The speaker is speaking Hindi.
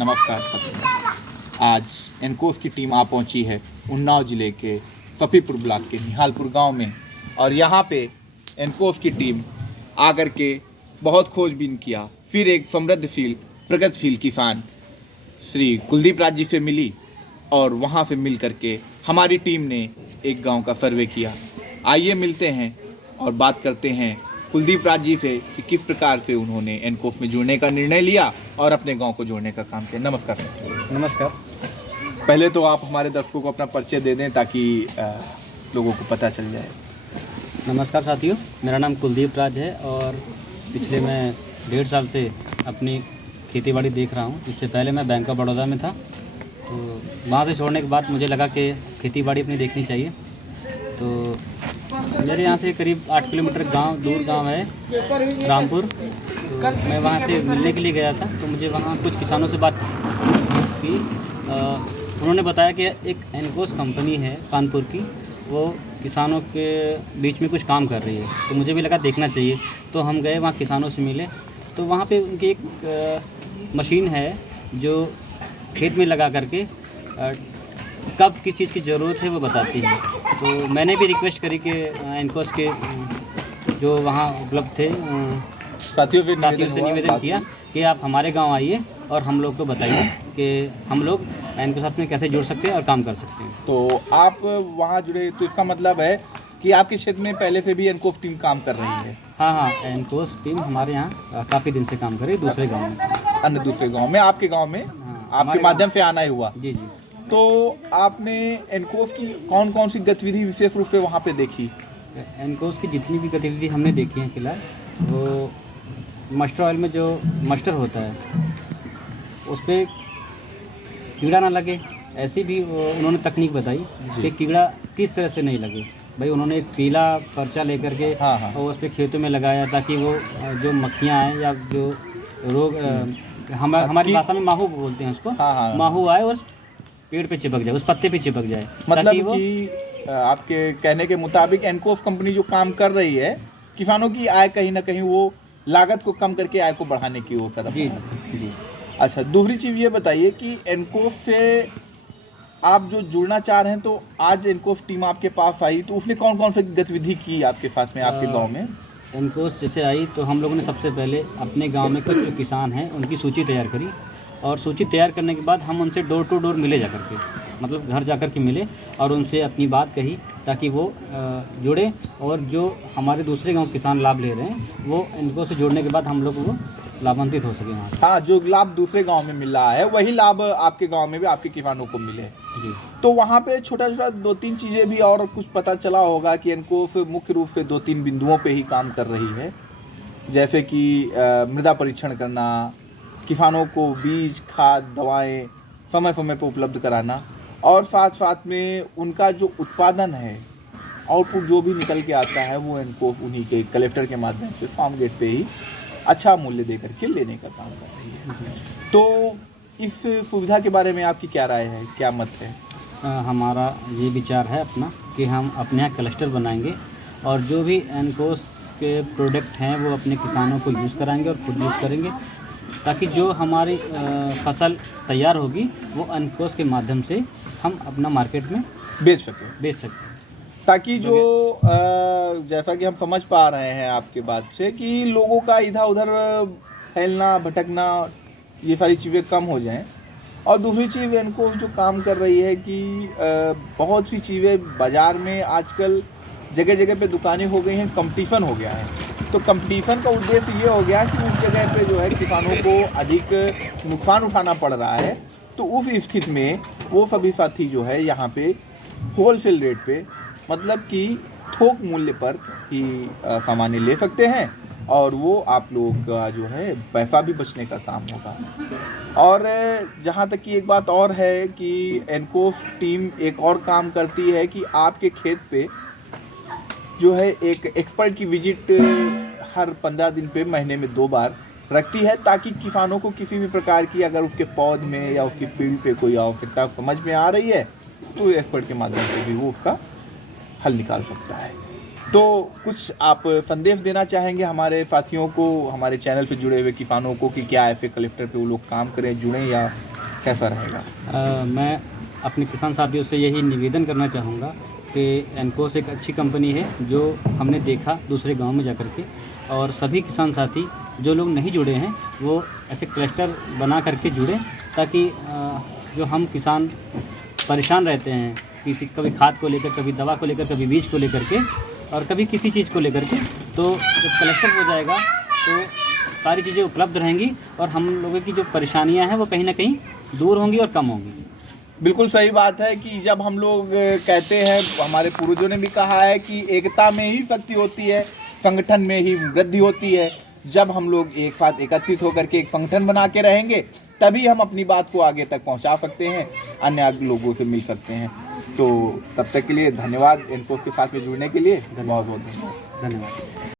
नमस्कार साथियों। आज एनकोस की टीम आ पहुंची है उन्नाव ज़िले के सफ़ीपुर ब्लॉक के निहालपुर गांव में, और यहां पे एनकोस की टीम आकर के बहुत खोजबीन किया। फिर एक समृद्धशील प्रगतिशील किसान श्री कुलदीप राज जी से मिली और वहां से मिल करके हमारी टीम ने एक गांव का सर्वे किया। आइए मिलते हैं और बात करते हैं कुलदीप राज जी से कि किस प्रकार से उन्होंने एनकोस में जुड़ने का निर्णय लिया और अपने गांव को जोड़ने का काम किया। नमस्कार। नमस्कार। पहले तो आप हमारे दर्शकों को अपना परिचय दे दें ताकि लोगों को पता चल जाए। नमस्कार साथियों, मेरा नाम कुलदीप राज है और पिछले मैं 1.5 साल से अपनी खेतीबाड़ी देख रहा हूँ। इससे पहले मैं बैंक ऑफ बड़ौदा में था, तो वहाँ से छोड़ने के बाद मुझे लगा कि खेतीबाड़ी अपनी देखनी चाहिए। तो मेरे यहाँ से करीब 8 किलोमीटर दूर गांव है रामपुर। तो मैं वहाँ से मिलने के लिए गया था, तो मुझे वहाँ कुछ किसानों से बात की। उन्होंने बताया कि एक एनकोस कंपनी है कानपुर की, वो किसानों के बीच में कुछ काम कर रही है। तो मुझे भी लगा देखना चाहिए, तो हम गए वहाँ किसानों से मिले। तो वहाँ पे उनकी एक मशीन है जो खेत में लगा करके कब किस चीज़ की ज़रूरत है वो बताती है। तो मैंने भी रिक्वेस्ट करी कि एनकोस के जो वहाँ उपलब्ध थे साथियों से निवेदन किया कि आप हमारे गांव आइए और हम लोग को बताइए कि हम लोग एनकोस साथ में कैसे जुड़ सकते हैं और काम कर सकते हैं। तो आप वहाँ जुड़े, तो इसका मतलब है कि आपके क्षेत्र में पहले से भी एनकोस टीम काम कर रही है? हाँ, एनकोस टीम हमारे यहाँ काफ़ी दिन से काम कर रही है, दूसरे गाँव में। अन्य दूसरे गाँव में, आपके गाँव में आपके माध्यम से आना ही हुआ? जी जी। तो आपने एनकोस की कौन कौन सी गतिविधि विशेष रूप से वहाँ पे देखी? एनकोस की जितनी भी गतिविधि हमने देखी है फिलहाल, वो मस्टर ऑयल में जो मस्टर होता है उस पर कीड़ा ना लगे, ऐसी भी उन्होंने तकनीक बताई कि कीड़ा किस तरह से नहीं लगे। भाई उन्होंने एक पीला पर्चा लेकर के और उस पर खेतों में लगाया ताकि वो जो मक्खियाँ आए या जो रोग हमारी भाषा में माहू बोलते हैं उसको, माहू आए और पेड़ पे चिपक जाए, उस पत्ते पे चिपक जाए। मतलब कि आपके कहने के मुताबिक एनकोस कंपनी जो काम कर रही है, किसानों की आय कहीं ना कहीं वो लागत को कम करके आय को बढ़ाने की ओर कदम। जी जी। अच्छा, दूसरी चीज़ ये बताइए कि एनकोस से आप जो जुड़ना चाह रहे हैं, तो आज एनकोस टीम आपके पास आई तो उसने कौन कौन सी गतिविधि की आपके साथ में, आपके गाँव में? एनकोस जैसे आई तो हम लोगों ने सबसे पहले अपने गाँव में कुछ जो किसान हैं उनकी सूची तैयार करी, और सूची तैयार करने के बाद हम उनसे डोर टू डोर मिले जा करके, मतलब घर जा कर के मिले और उनसे अपनी बात कही ताकि वो जुड़े, और जो हमारे दूसरे गांव किसान लाभ ले रहे हैं वो इनको से जुड़ने के बाद हम लोग वो लाभान्वित हो सके वहाँ। हाँ, जो लाभ दूसरे गांव में मिल रहा है वही लाभ आपके गांव में भी आपके किसानों को मिले जी। तो वहाँ पे छोटा छोटा 2-3 चीज़ें भी और कुछ पता चला होगा कि एनकोस मुख्य रूप से 2-3 बिंदुओं पे ही काम कर रही है, जैसे कि मृदा परीक्षण करना, किसानों को बीज, खाद, दवाएं समय समय पर उपलब्ध कराना, और साथ साथ में उनका जो उत्पादन है, आउटपुट जो भी निकल के आता है वो एनकोस उन्हीं के कलेक्टर के माध्यम से फार्म गेट पे ही अच्छा मूल्य दे करके लेने का काम कर रही है। तो इस सुविधा के बारे में आपकी क्या राय है, क्या मत है? हमारा ये विचार है अपना कि हम अपने यहाँ क्लस्टर बनाएंगे और जो भी एनकोस के प्रोडक्ट हैं वो अपने किसानों को यूज़ कराएंगे और खुद यूज़ करेंगे, ताकि जो हमारी फसल तैयार होगी वो एनकोस के माध्यम से हम अपना मार्केट में बेच सकें, ताकि जो जैसा कि हम समझ पा रहे हैं आपके बात से कि लोगों का इधर उधर फैलना, भटकना, ये सारी चीज़ें कम हो जाएं। और दूसरी चीज़ एनकोस जो काम कर रही है कि बहुत सी चीज़ें बाज़ार में आजकल जगह जगह पे दुकानें हो गई हैं, कंपटीशन हो गया है। तो कंपटीशन का उद्देश्य ये हो गया कि उस जगह पे जो है किसानों को अधिक नुकसान उठाना पड़ रहा है, तो उस स्थिति में वो सभी साथी जो है यहाँ पे होलसेल रेट पे, मतलब कि थोक मूल्य पर ही सामान ले सकते हैं, और वो आप लोगों का जो है पैसा भी बचने का काम होगा। और जहाँ तक कि एक बात और है कि एनकोस टीम एक और काम करती है कि आपके खेत पे जो है एक एक्सपर्ट की विजिट हर 15 दिन पे महीने में 2 बार रखती है, ताकि किसानों को किसी भी प्रकार की अगर उसके पौध में या उसकी फील्ड पे कोई आवश्यकता समझ में आ रही है तो एक्सपर्ट के माध्यम से भी वो उसका हल निकाल सकता है। तो कुछ आप संदेश देना चाहेंगे हमारे साथियों को, हमारे चैनल से जुड़े हुए किसानों को, कि क्या एफए कलेक्टर पे वो लोग काम करें, जुड़ें, या कैसा रहेगा? मैं अपने किसान साथियों से यही निवेदन करना चाहूँगा कि एनकोस एक अच्छी कंपनी है जो हमने देखा दूसरे गांव में जाकर के, और सभी किसान साथी जो लोग नहीं जुड़े हैं वो ऐसे क्लस्टर बना करके जुड़ें, ताकि जो हम किसान परेशान रहते हैं कभी खाद को लेकर, कभी दवा को लेकर, कभी बीज को लेकर के, और कभी किसी चीज़ को लेकर के, तो जब कलेक्टर हो जाएगा तो सारी चीज़ें उपलब्ध रहेंगी और हम लोगों की जो परेशानियां हैं वो कहीं ना कहीं दूर होंगी और कम होंगी। बिल्कुल सही बात है कि जब हम लोग कहते हैं, हमारे पूर्वजों ने भी कहा है कि एकता में ही शक्ति होती है, संगठन में ही वृद्धि होती है। जब हम लोग एक साथ एकत्रित होकर के एक संगठन बना के रहेंगे, तभी हम अपनी बात को आगे तक पहुंचा सकते हैं, अन्य लोगों से मिल सकते हैं। तो तब तक के लिए धन्यवाद, इनको के साथ में जुड़ने के लिए बहुत बहुत धन्यवाद।